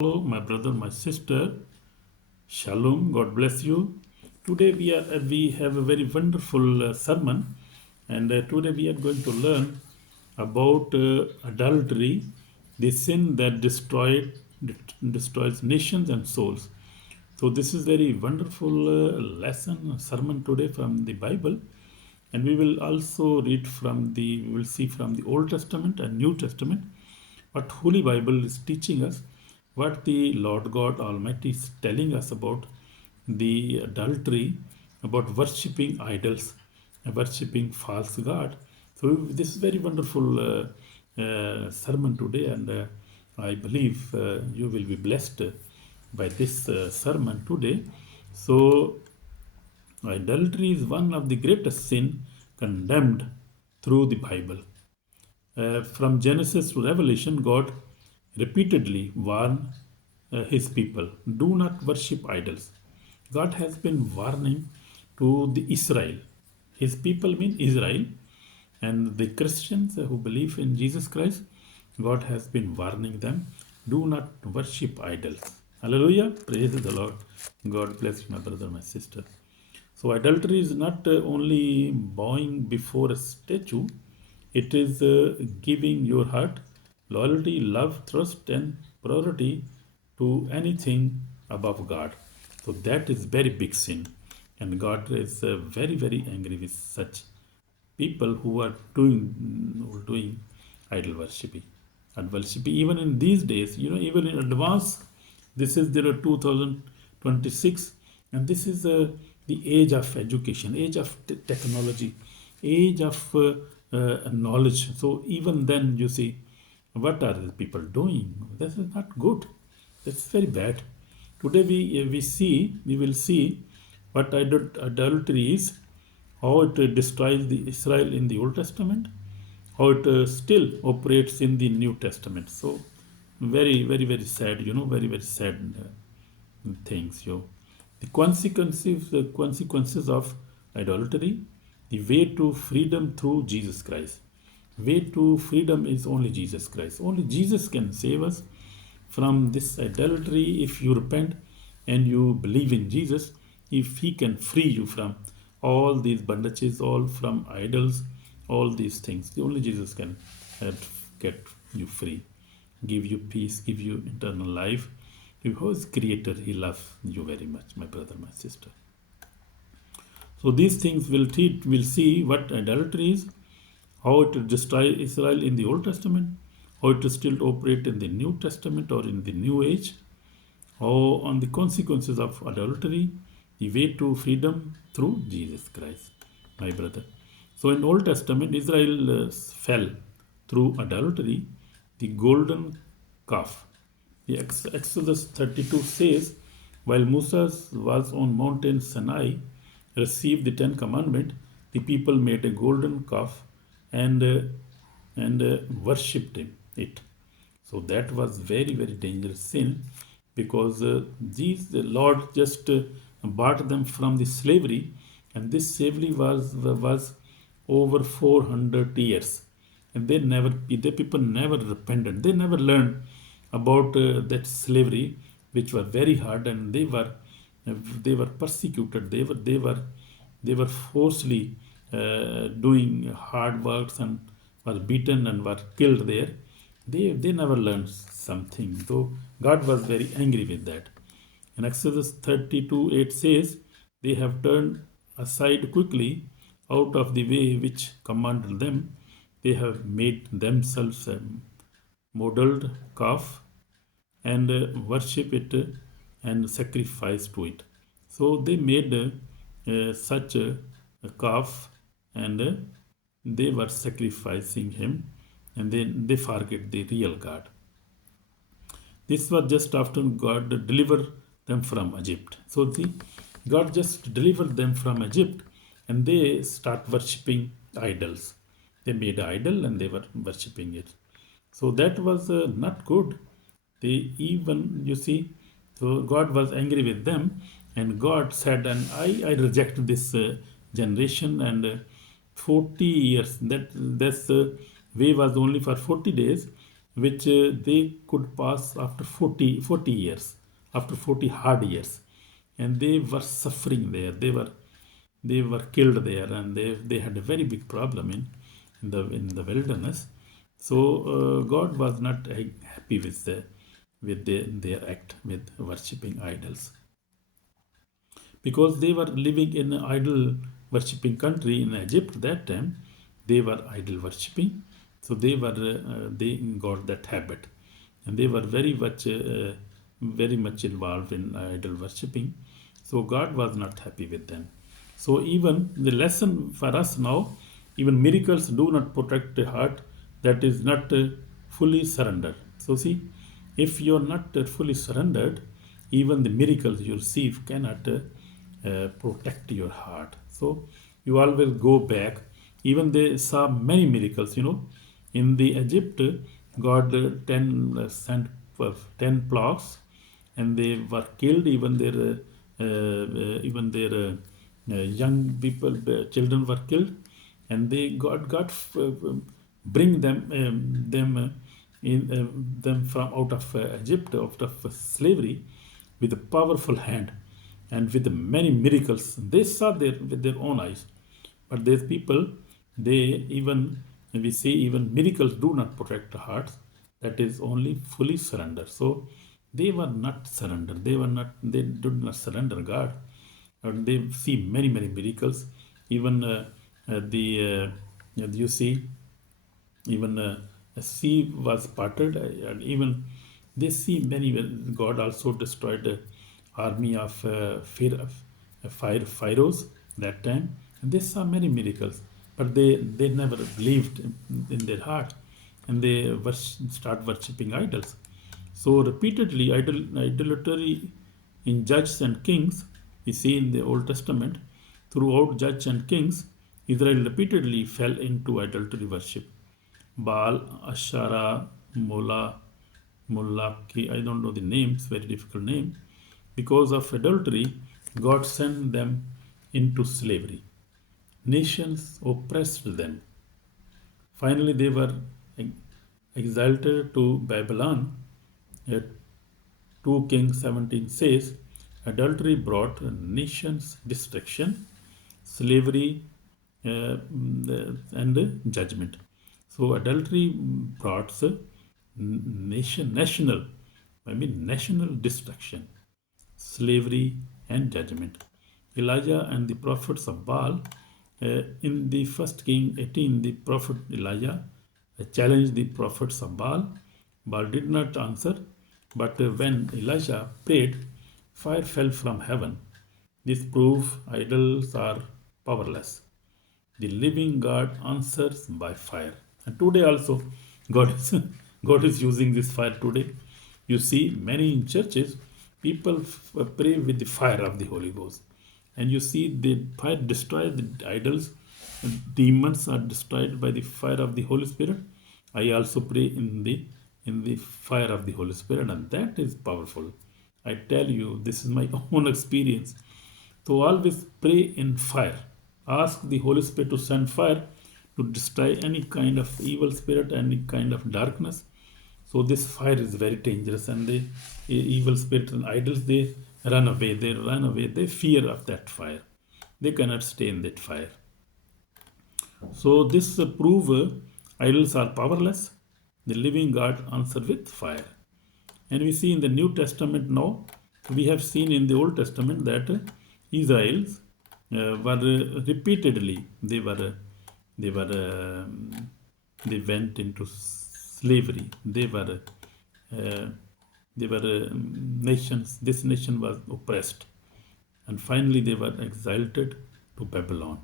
Hello, my brother, my sister. Shalom. God bless you. Today we have a very wonderful sermon, and today we are going to learn about adultery, the sin that destroys nations and souls. So this is very wonderful lesson sermon today from the Bible, and we will also we will see from the Old Testament and New Testament what Holy Bible is teaching us, what the Lord God Almighty is telling us about the adultery, about worshipping idols, worshipping false God. So this is very wonderful sermon today, and I believe you will be blessed by this sermon today. So adultery is one of the greatest sin condemned through the Bible. From Genesis to Revelation, God repeatedly warned his people, do not worship idols. God has been warning to the Israel. His people mean Israel, and the Christians who believe in Jesus Christ, God has been warning them, do not worship idols. Hallelujah. Praise the Lord. God bless you, my brother, my sister. So adultery is not only bowing before a statue, it is giving your heart, loyalty, love, trust, and priority to anything above God. So that is very big sin, and God is very very angry with such people who are doing idol worshiping and worshiping. Even in these days, even in advance, this is the 2026, and this is the age of education, age of technology, age of knowledge. So even then, you see, what are the people doing? This is not good. That's very bad. Today we will see what adultery is, how it destroys the Israel in the Old Testament, how it still operates in the New Testament. So very very very sad, very very sad things. The consequences of idolatry, the way to freedom through Jesus Christ. Way to freedom is only Jesus Christ. Only Jesus can save us from this idolatry. If you repent and you believe in Jesus, if he can free you from all these bondages, all from idols, all these things, only Jesus can get you free, give you peace, give you eternal life. Because creator, he loves you very much, my brother, my sister. So these things we'll see what adultery is, how it destroyed Israel in the Old Testament, how it still operate in the New Testament or in the New Age, how on the consequences of adultery, the way to freedom through Jesus Christ, my brother. So in Old Testament, Israel fell through adultery, the golden calf. The Exodus 32 says, while Moses was on Mountain Sinai, received the Ten Commandments, the people made a golden calf and worshipped it. So that was very very dangerous sin, because the Lord just bought them from the slavery, and this slavery was over 400 years, and the people never repented. They never learned about that slavery, which were very hard, and they were persecuted. They were forcefully doing hard works and were beaten and were killed there. They never learned something. So God was very angry with that. In Exodus 32:8 says, they have turned aside quickly out of the way which commanded them. They have made themselves a modeled calf and worship it and sacrifice to it. So they made such a calf, and they were sacrificing him, and then they forget the real God. This was just after God delivered them from Egypt. So God just delivered them from Egypt, and they start worshipping idols. They made an idol and they were worshipping it. So that was not good. They even, you see, so God was angry with them, and God said, and I reject this generation, and 40 years, that's way was only for 40 days. which they could pass after 40 years, after 40 hard years. And they were suffering there. They were killed there, and they had a very big problem in the wilderness. So God was not happy with their act with worshipping idols, because they were living in an idol worshipping country in Egypt that time. They were idol worshipping, so they got that habit, and they were very much involved in idol worshipping. So God was not happy with them. So even the lesson for us now, even miracles do not protect a heart that is not fully surrendered. So see, if you are not fully surrendered, even the miracles you receive cannot protect your heart. So you always go back. Even they saw many miracles, in the Egypt. God sent 10 plagues, and they were killed. Even their young people, children were killed, and they God bring them from out of Egypt, out of slavery, with a powerful hand and with many miracles. They saw with their own eyes. But these people, we see even miracles do not protect the hearts. That is only fully surrender. So they were not surrendered. They did not surrender God. And they see many miracles. Even you see, even a sea was parted, and even they see many. God also destroyed the army of pharaohs that time, and they saw many miracles, but they never believed in their heart, and they start worshipping idols. So repeatedly, idolatry in Judges and Kings, we see in the Old Testament, throughout Judges and Kings, Israel repeatedly fell into idolatry worship. Baal, Ashara, Molaki, I don't know the names, very difficult name. Because of adultery, God sent them into slavery. Nations oppressed them. Finally, they were exiled to Babylon. 2 Kings 17 says, adultery brought nations destruction, slavery, and judgment. So adultery brought national destruction, slavery, and judgment. Elijah and the prophets of Baal, in the first King 18, the prophet Elijah challenged the prophets of Baal. Baal did not answer, but when Elijah prayed, fire fell from heaven. This proves idols are powerless. The living God answers by fire. And today also, God is, God is using this fire today. You see, many in churches, people pray with the fire of the Holy Ghost. And you see, the fire destroys the idols. Demons are destroyed by the fire of the Holy Spirit. I also pray in the fire of the Holy Spirit, and that is powerful. I tell you, this is my own experience. So always pray in fire. Ask the Holy Spirit to send fire to destroy any kind of evil spirit, any kind of darkness. So this fire is very dangerous, and the evil spirit and idols, they run away. They run away. They fear of that fire. They cannot stay in that fire. So this prove idols are powerless. The living God answer with fire. And we see in the New Testament now, we have seen in the Old Testament that Israelites were repeatedly, they went into slavery. Nations, this nation was oppressed, and finally they were exiled to Babylon.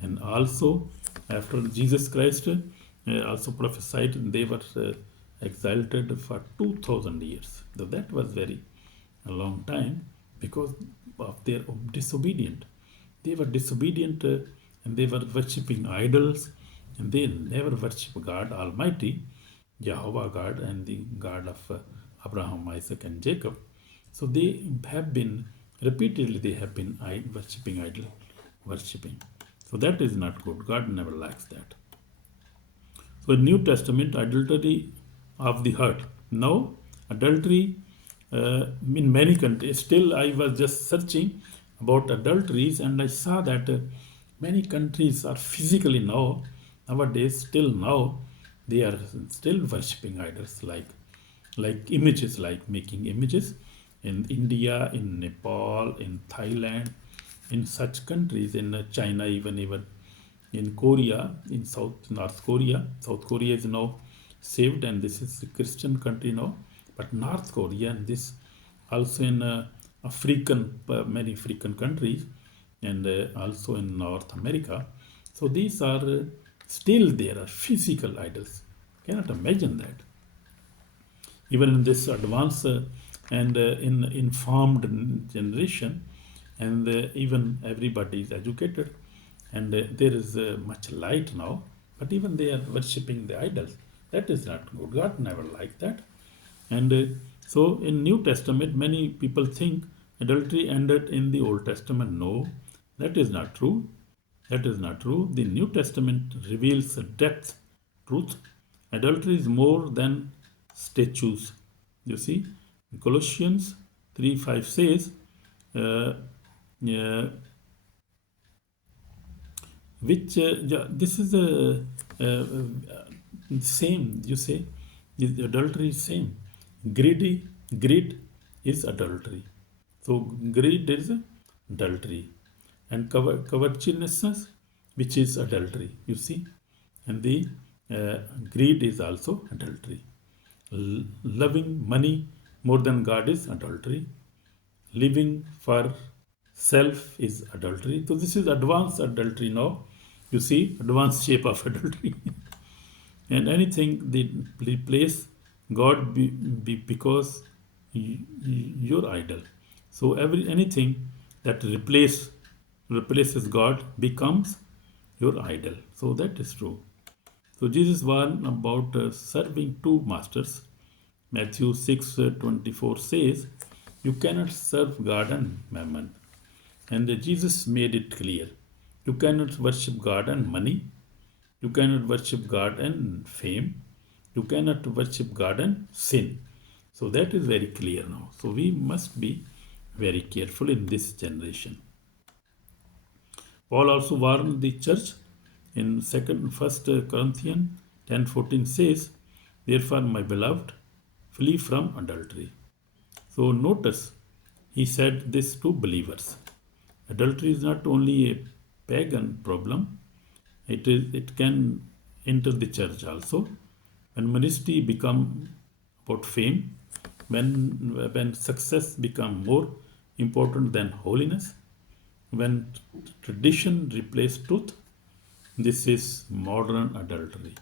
And also, after Jesus Christ also prophesied, they were exiled for 2000 years. So that was very a long time, because of their disobedient. They were disobedient, and they were worshipping idols, and they never worship God Almighty, Jehovah God, and the God of Abraham, Isaac, and Jacob. So they have been repeatedly worshipping idol worshipping. So that is not good. God never likes that. So in New Testament, idolatry of the heart. Now, adultery in many countries, still I was just searching about adulteries and I saw that many countries are physically nowadays, still now, they are still worshipping idols like images, like making images in India, in Nepal, in Thailand, in such countries, in China, even in Korea, in North Korea. South Korea is now saved, and this is a Christian country now. But North Korea, and this also in many African countries, and also in North America. So these are still there are physical idols. Cannot imagine that. Even in this advanced and in informed generation, and even everybody is educated, and there is much light now, but even they are worshipping the idols. That is not good. God never liked that. And so in New Testament, many people think adultery ended in the Old Testament. No, that is not true. That is not true. The New Testament reveals a depth, truth. Adultery is more than statues. You see, Colossians 3:5 says, uh, uh, which this is a same. You say, the adultery is same. Greed is adultery. So greed is adultery, and covetousness, which is adultery. You see, and the greed is also adultery. Loving money more than God is adultery. Living for self is adultery. So this is advanced adultery now. You see, advanced shape of adultery. And anything that replace God because your idol. So anything that replaces God becomes your idol. So that is true. So Jesus warned about serving two masters. Matthew 6:24 says, "You cannot serve God and mammon." And Jesus made it clear. You cannot worship God and money. You cannot worship God and fame. You cannot worship God and sin. So that is very clear now. So we must be very careful in this generation. Paul also warned the church in First Corinthians 10:14 says, "Therefore, my beloved, flee from adultery." So notice, he said this to believers. Adultery is not only a pagan problem, it can enter the church also. When ministry become about fame, when success become more important than holiness, when tradition replaces truth, this is modern adultery.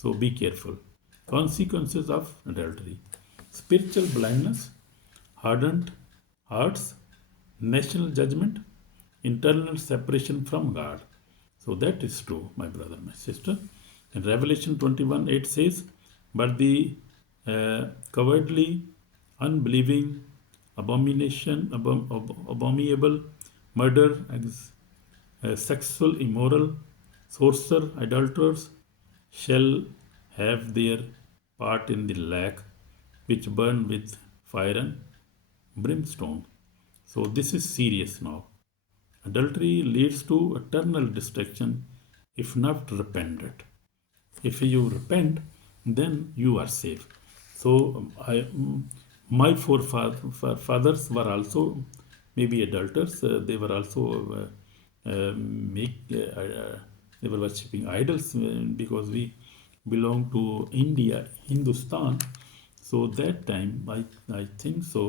So be careful. Consequences of adultery: spiritual blindness, hardened hearts, national judgment, internal separation from God. So that is true, my brother, my sister. In Revelation 21:8 says, "But the cowardly, unbelieving, abominable, murder, sexual, immoral, sorcerer, idolaters shall have their part in the lake which burn with fire and brimstone." So this is serious now. Adultery leads to eternal destruction if not repented. If you repent, then you are safe. So my forefathers were also maybe adulterers. They were also they were worshipping idols because we belong to India, Hindustan. So that time, I think so,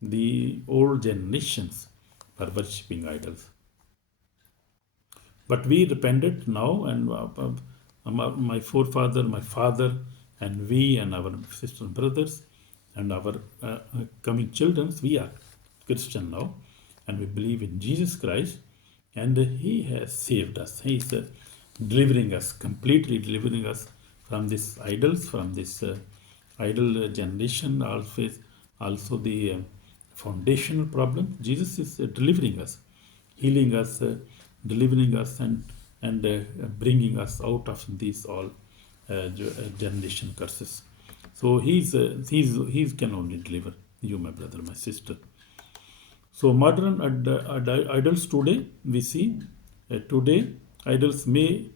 the old generations were worshipping idols. But we repented now, and my forefather, my father, and we, and our sisters and brothers, and our coming children, we are Christian now, and we believe in Jesus Christ, and He has saved us. He is delivering us, completely delivering us from these idols, from this idol generation, also the foundational problem. Jesus is delivering us, healing us, delivering us, and bringing us out of these all generation curses. So he can only deliver you, my brother, my sister. So modern idols today, we see today idols may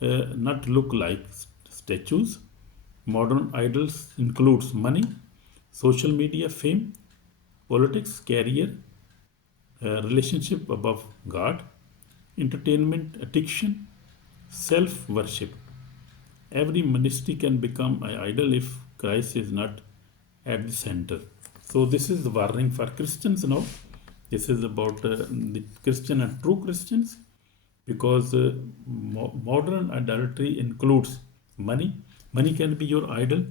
not look like statues. Modern idols includes money, social media, fame, politics, career, relationship above God, entertainment, addiction, self-worship. Every ministry can become an idol if Christ is not at the center. So this is the warning for Christians now. This is about the Christian and true Christians, because modern idolatry includes money. Money can be your idol.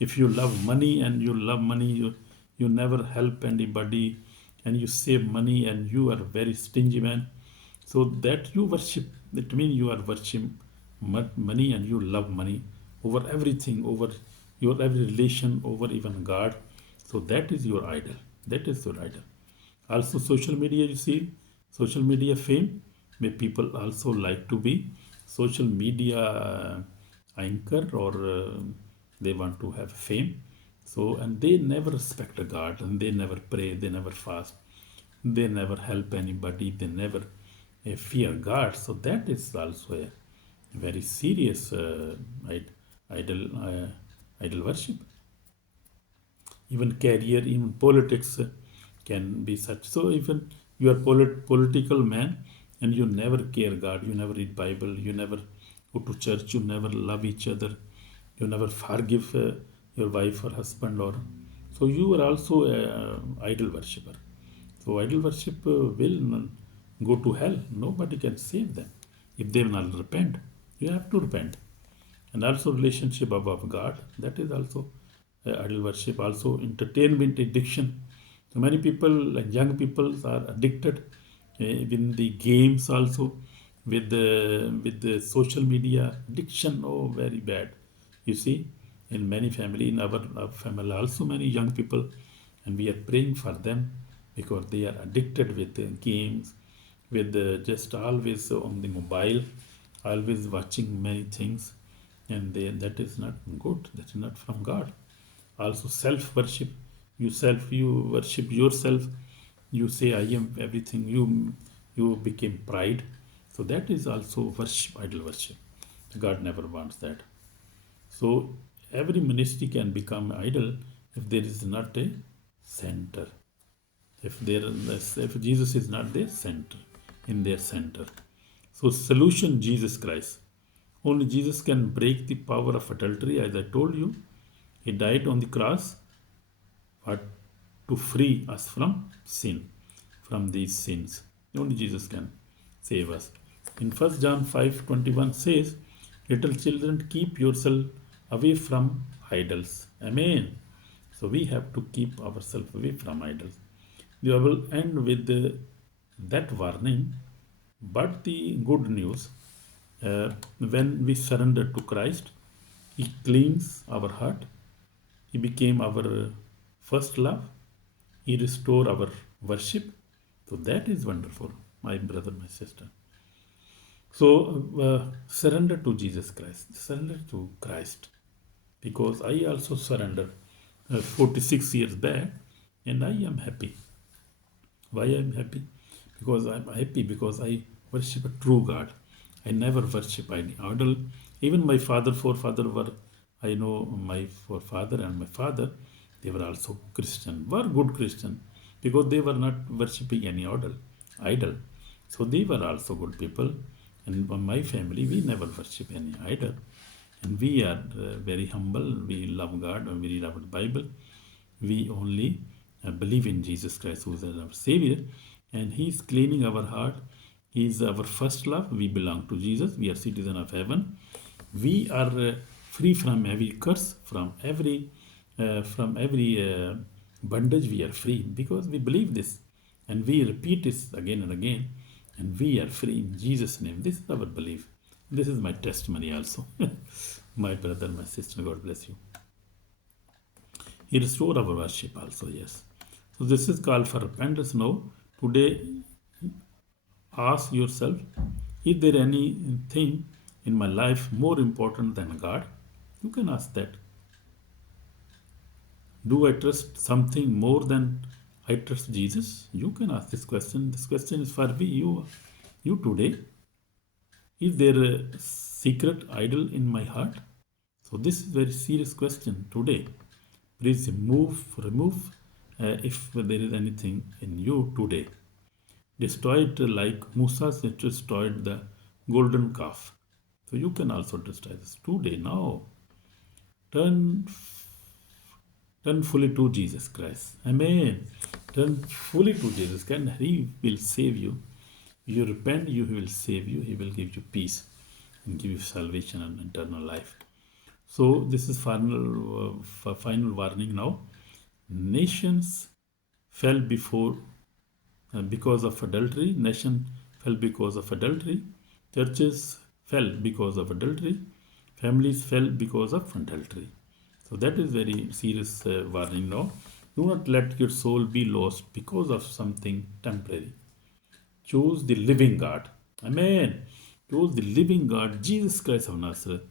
If you love money and you love money, you never help anybody, and you save money, and you are very stingy man. So that you worship, that means you are worshiping money, and you love money over everything, over your every relation, over even God. So that is your idol. That is your idol. Also, social media, you see, social media fame, may people also like to be social media anchor, or they want to have fame. So, and they never respect a God, and they never pray, they never fast, they never help anybody, they never fear God. So that is also a very serious idol, idol worship. Even career, even politics can be such. So even you are political man, and you never care God, you never read Bible, you never go to church, you never love each other, you never forgive your wife or husband, or so you are also a idol worshipper. So idol worship will go to hell. Nobody can save them if they will not repent. You have to repent. And also relationship above God, that is also idol worship. Also entertainment addiction. So many people, like young people, are addicted in the games also, with the social media addiction. Oh, very bad. You see, in many family, in our family also many young people, and we are praying for them, because they are addicted with games, with just always on the mobile, always watching many things, and that is not good. That is not from God. Also self worship. You worship yourself. You say I am everything. You became pride. So that is also worship, idol worship. God never wants that. So every ministry can become idol if there is not a center. If Jesus is not their center, in their center. So solution, Jesus Christ. Only Jesus can break the power of adultery, as I told you. He died on the cross for, to free us from sin, from these sins. Only Jesus can save us. In 1 John 5:21 says, little children, keep yourself away from idols. Amen. So we have to keep ourselves away from idols. I will end with that warning. But the good news, when we surrender to Christ, He cleans our heart. He became our first love. He restored our worship. So that is wonderful, my brother, my sister. So surrender to Jesus Christ. Surrender to Christ. Because I also surrendered 46 years back, and I am happy. Why I am happy? Because I am happy because I worship a true God. I never worship any idol. Even my forefather were, I know my forefather and my father, they were also Christian, were good Christian, because they were not worshipping any idol. So they were also good people. And in my family, we never worship any idol. And we are very humble. We love God and we love the Bible. We only believe in Jesus Christ, who is our Savior, and He is cleaning our heart. He is our first love. We belong to Jesus. We are citizen of heaven. We are free from every curse, from every bondage. We are free because we believe this, and we repeat this again and again, and we are free in Jesus' name. This is our belief. This is my testimony also. My brother, my sister, God bless you. He restored our worship also, yes. So this is called for repentance now. Today, ask yourself, is there anything in my life more important than God? You can ask that. Do I trust something more than I trust Jesus? You can ask this question. This question is for you today. Is there a secret idol in my heart? So this is a very serious question today. Please remove if there is anything in you today. Destroy it like Musa destroyed the golden calf. So you can also destroy this today. Now turn turn fully to Jesus Christ. Amen. Turn fully to Jesus Christ and He will save you. You repent, He will save you. He will give you peace and give you salvation and eternal life. So this is final warning now. Nations fell because of adultery. Nation fell because of adultery. Churches fell because of adultery. Families fell because of adultery. So that is very serious warning now. Do not let your soul be lost because of something temporary. Choose the living God. Amen. Choose the living God, Jesus Christ of Nazareth,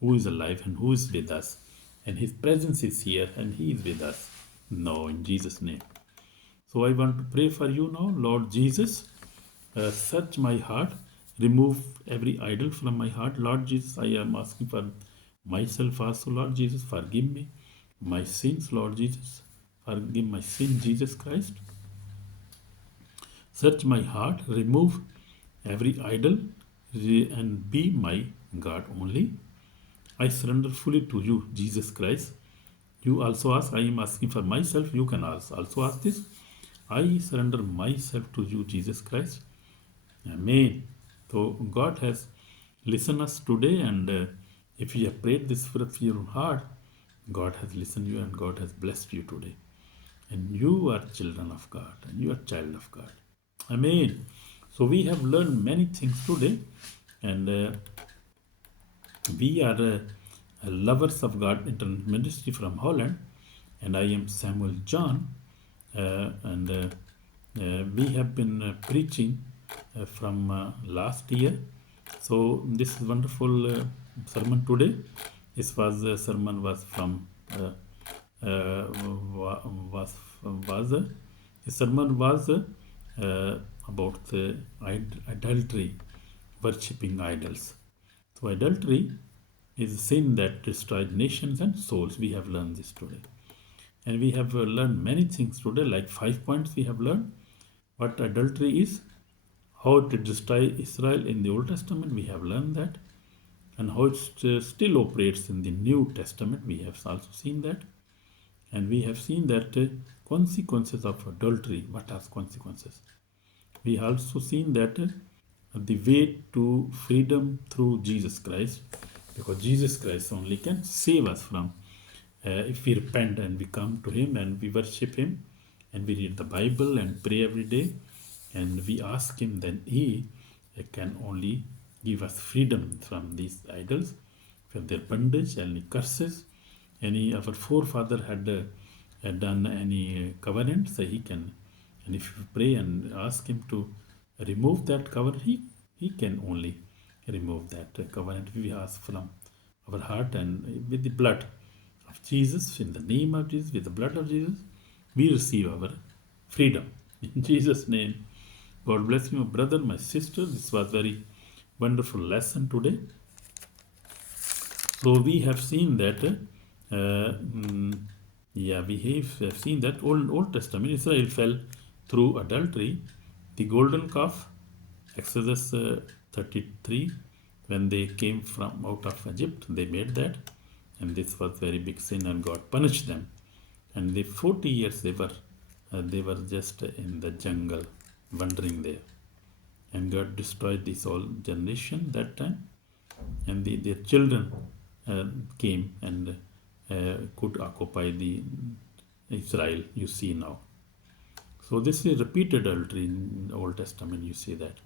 who is alive and who is with us. And His presence is here and He is with us. Now, in Jesus' name. So I want to pray for you now. Lord Jesus, search my heart. Remove every idol from my heart. Lord Jesus, I am asking for myself also. Lord Jesus, forgive me my sins. Lord Jesus, forgive my sin, Jesus Christ. Search my heart, remove every idol, and be my God only. I surrender fully to you, Jesus Christ. You also ask, I am asking for myself. You can also ask this. I surrender myself to you, Jesus Christ. Amen. So God has listened us today, and if you have prayed this from your heart, God has listened you and God has blessed you today. And you are children of God and you are child of God. Amen. So we have learned many things today, and we are lovers of God Internet Ministry from Holland, and I am Samuel John, and we have been preaching from last year. So this is wonderful sermon today. This was sermon was from was the sermon was about the adultery, worshipping idols. So adultery is a sin that destroyed nations and souls. We have learned this today. And we have learned many things today, like 5 points we have learned. What adultery is, how to destroy Israel in the Old Testament, we have learned that. And how it still operates in the New Testament, we have also seen that. And we have seen that consequences of adultery, what are consequences? We have also seen that the way to freedom through Jesus Christ, because Jesus Christ only can save us from if we repent and we come to Him and we worship Him and we read the Bible and pray every day and we ask Him, then He can only give us freedom from these idols, from their bondage, any curses. Any our forefather had done any covenant, so he can, and if you pray and ask Him to remove that covenant, he can only remove that covenant. We ask from our heart and with the blood of Jesus, in the name of Jesus, with the blood of Jesus, we receive our freedom. In Jesus' name, God bless you, my brother, my sister. This was very wonderful lesson today. So we have seen that, we have seen that Old Testament, Israel fell through adultery. The golden calf, Exodus 33, when they came from out of Egypt, they made that, and this was very big sin, and God punished them. And the 40 years they were just in the jungle, wandering there, and God destroyed this whole generation that time, and their children came and could occupy the Israel you see now. So this is repeated adultery in the Old Testament, you see that.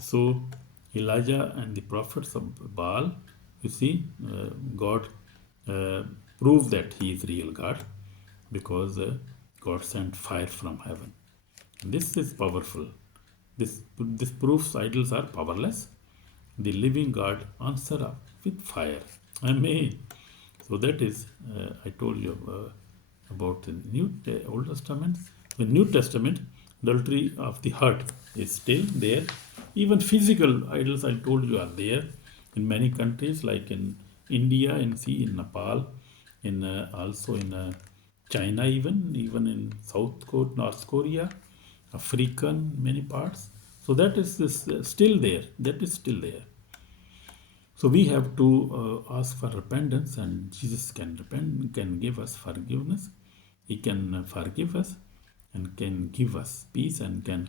So Elijah and the prophets of Baal, you see, God proved that He is real God, because God sent fire from heaven. This is powerful. This proves idols are powerless. The living God answer up with fire. Amen. So that is, I told you, about the Old Testament. The New Testament, adultery of the heart is still there. Even physical idols, I told you, are there in many countries, like in India, in Nepal, in also in China, even in North Korea, African many parts. So that is still there. That is still there. So we have to ask for repentance, and Jesus can repent, can give us forgiveness. He can forgive us and can give us peace and can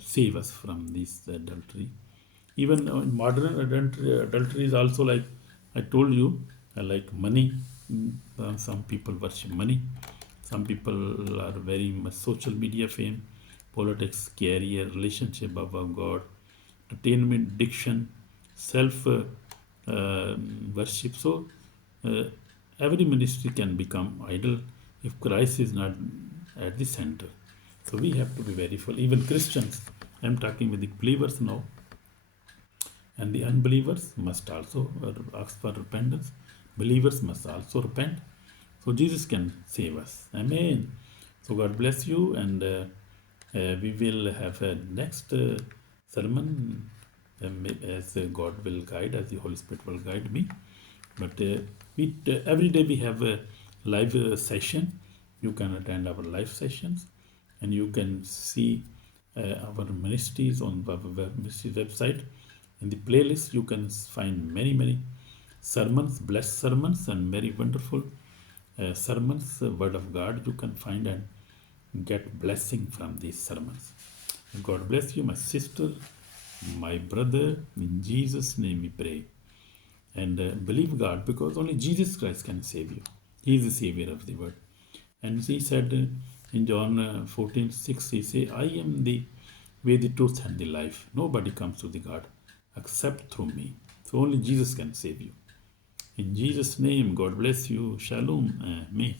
save us from this adultery. Even in modern adultery is also like I told you, like money. Some people worship money. Some people are very much social media fame, politics, career, relationship above God, entertainment, addiction, self worship. So uh, every ministry can become idol if Christ is not at the center. So we have to be very full. Even Christians, I'm talking with the believers now, and the unbelievers must also ask for repentance. Believers must also repent. So Jesus can save us. Amen. So God bless you, and we will have a next sermon as God will guide, as the Holy Spirit will guide me. But every day we have a live session. You can attend our live sessions, and you can see our ministries on our ministry website. In the playlist, you can find many sermons, blessed sermons, and very wonderful sermons, Word of God. You can find and get blessing from these sermons. God bless you, my sister, my brother. In Jesus' name we pray. And believe God, because only Jesus Christ can save you. He is the Savior of the world. And he said in John 14:6, he said, I am the way, the truth, and the life. Nobody comes to the God except through me. So only Jesus can save you. In Jesus' name, God bless you. Shalom. Amen.